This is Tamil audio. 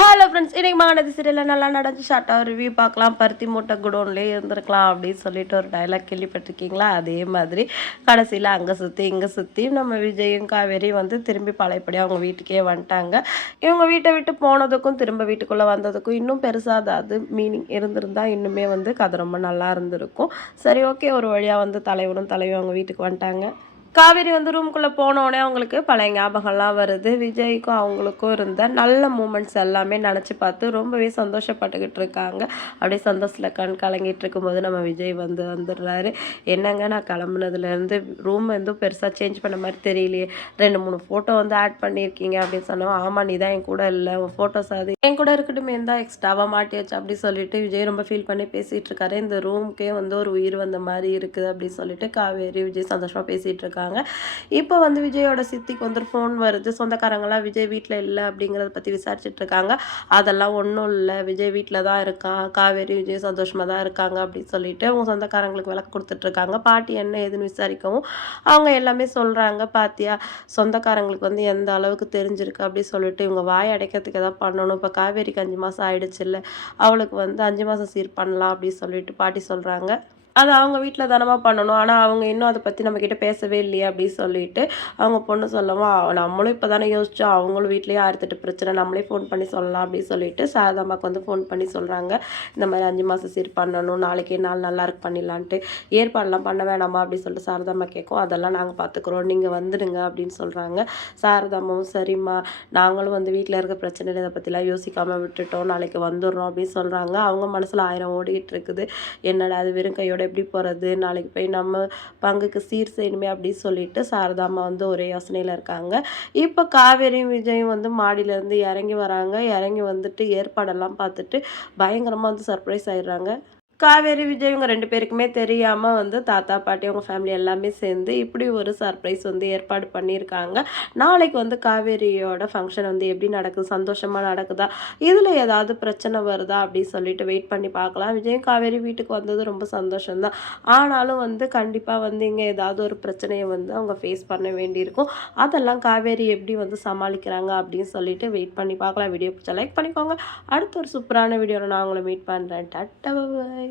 ஹலோ ஃப்ரெண்ட்ஸ், இன்னைக்கு மகாநதி சீரியலில் நல்லா நடந்து ஷார்ட்டாக ரிவ்யூ பார்க்கலாம். பருத்தி மூட்டை குடோன்லேயே இருந்திருக்கலாம் அப்படின்னு சொல்லிட்டு ஒரு டைலாக் கேள்விப்பட்டிருக்கீங்களா? அதே மாதிரி கடைசியில் அங்கே சுற்றி இங்கே சுற்றி நம்ம விஜயும் காவேரியும் வந்து திரும்பி பழையபடி அவங்க வீட்டுக்கே வந்துட்டாங்க. இவங்க வீட்டை விட்டு போனதுக்கும் திரும்ப வீட்டுக்குள்ளே வந்ததுக்கும் இன்னும் பெருசாக அதாவது மீனிங் இருந்திருந்தா இன்னுமே வந்து கதை ரொம்ப நல்லா இருந்திருக்கும். சரி, ஓகே, ஒரு வழியாக வந்து தலைவனும் தலைவியும் அவங்க வீட்டுக்கு வந்துட்டாங்க. காவேரி வந்து ரூம்குள்ளே போனோடனே அவங்களுக்கு பழைய ஞாபகம்லாம் வருது. விஜய்க்கும் அவங்களுக்கும் இருந்த நல்ல மூமெண்ட்ஸ் எல்லாமே நினச்சி பார்த்து ரொம்பவே சந்தோஷப்பட்டுக்கிட்டு இருக்காங்க. அப்படியே சந்தோஷத்தில் கண் கலங்கிட்டு இருக்கும்போது நம்ம விஜய் வந்து வந்துடுறாரு. என்னங்க, நான் கிளம்புனதுலேருந்து ரூம் வந்து பெருசாக சேஞ்ச் பண்ண மாதிரி தெரியலையே, 2-3 ஃபோட்டோ வந்து ஆட் பண்ணியிருக்கீங்க அப்படின்னு சொன்னோம். ஆமாம், நீ தான் என் கூட இல்லை, உன் ஃபோட்டோஸ் அது என் கூட இருக்கட்டும் தான் எக்ஸ்ட்ராவாக மாட்டியாச்சு அப்படி சொல்லிட்டு விஜய் ரொம்ப ஃபீல் பண்ணி பேசிகிட்டு இருக்காரு. இந்த ரூமுக்கே வந்து ஒரு உயிர் வந்த மாதிரி இருக்குது அப்படின்னு சொல்லிட்டு காவேரி விஜய் சந்தோஷமாக பேசிகிட்டு இருக்காங்க. இப்போ வந்து விஜயோட சித்திக்கு வந்து ஃபோன் வருது. சொந்தக்காரங்களாம் விஜய் வீட்டில் இல்லை அப்படிங்கிறத பற்றி விசாரிச்சுட்டு இருக்காங்க. அதெல்லாம் ஒன்றும் இல்லை, விஜய் வீட்டில் தான் இருக்கான், காவேரி விஜய் சந்தோஷமாக தான் இருக்காங்க அப்படின்னு சொல்லிட்டு அவங்க சொந்தக்காரங்களுக்கு விளக்கு கொடுத்துட்ருக்காங்க. பாட்டி என்ன ஏதுன்னு விசாரிக்கவும் அவங்க எல்லாமே சொல்கிறாங்க. பாத்தியா, சொந்தக்காரங்களுக்கு வந்து எந்த அளவுக்கு தெரிஞ்சிருக்கு அப்படின்னு சொல்லிட்டு இவங்க வாய் அடைக்கிறதுக்கு எதாவது பண்ணணும். இப்போ காவேரிக்கு 5 மாதம் ஆயிடுச்சு இல்லை, அவளுக்கு வந்து 5 மாதம் சீர் பண்ணலாம் அப்படின்னு சொல்லிட்டு பாட்டி சொல்கிறாங்க. அது அவங்க வீட்டில் தானமா பண்ணணும். ஆனால் அவங்க இன்னும் அதை பற்றி நம்மக்கிட்ட பேசவே இல்லையே அப்படின்னு சொல்லிட்டு அவங்க பொண்ணு சொல்லவும், நம்மளும் இப்போ தானே யோசிச்சோம், அவங்களும் வீட்லேயே 1008 பிரச்சனை, நம்மளே ஃபோன் பண்ணி சொல்லலாம் அப்படின்னு சொல்லிட்டு சாரதாம்மாவுக்கு வந்து ஃபோன் பண்ணி சொல்கிறாங்க. இந்த மாதிரி 5 மாதம் சீர் பண்ணணும், நாளைக்கே நாள் நல்லா இருக்கு பண்ணிடலான்ட்டு, ஏற்பாடெல்லாம் பண்ண வேணாமா அப்படின்னு சொல்லிட்டு சாரதாம்மா கேட்கும். அதெல்லாம் நாங்கள் பார்த்துக்குறோம், நீங்கள் வந்துடுங்க அப்படின்னு சொல்கிறாங்க. சாரதாம்மாவும் சரிம்மா, நாங்களும் வந்து வீட்டில் இருக்க பிரச்சனைகள் இதை பற்றிலாம் யோசிக்காமல் விட்டுட்டோம், நாளைக்கு வந்துடுறோம் அப்படின்னு சொல்கிறாங்க. அவங்க மனசில் 1000 ஓடிக்கிட்டு இருக்குது. என்னடா அது வெறும் கையோட எப்படி போகிறது, நாளைக்கு போய் நம்ம பங்குக்கு சீர் செய்யணுமே அப்படின்னு சொல்லிட்டு சாரதாம்மா வந்து ஒரே யோசனையில் இருக்காங்க. இப்போ காவேரியும் விஜயும் வந்து மாடியிலேருந்து இறங்கி வராங்க. இறங்கி வந்துட்டு ஏற்பாடெல்லாம் பார்த்துட்டு பயங்கரமாக வந்து சர்ப்ரைஸ் ஆயிடுறாங்க. காவேரி விஜய் இவங்க 2 பேருக்குமே தெரியாமல் வந்து தாத்தா பாட்டி அவங்க ஃபேமிலி எல்லாமே சேர்ந்து இப்படி ஒரு சர்ப்ரைஸ் வந்து ஏற்பாடு பண்ணியிருக்காங்க. நாளைக்கு வந்து காவேரியோட ஃபங்க்ஷன் வந்து எப்படி நடக்குது, சந்தோஷமாக நடக்குதா, இதில் ஏதாவது பிரச்சனை வருதா அப்படின்னு சொல்லிட்டு வெயிட் பண்ணி பார்க்கலாம். விஜயும் காவேரி வீட்டுக்கு வந்தது ரொம்ப சந்தோஷம்தான். ஆனாலும் வந்து கண்டிப்பாக வந்து இங்கே ஏதாவது ஒரு பிரச்சனையை வந்து அவங்க ஃபேஸ் பண்ண வேண்டியிருக்கும். அதெல்லாம் காவேரி எப்படி வந்து சமாளிக்கிறாங்க அப்படின்னு சொல்லிட்டு வெயிட் பண்ணி பார்க்கலாம். வீடியோ பிடிச்சா லைக் பண்ணிக்கோங்க. அடுத்த ஒரு சூப்பரான வீடியோவில் நான் உங்களை மீட் பண்ணுறேன். Tata, by.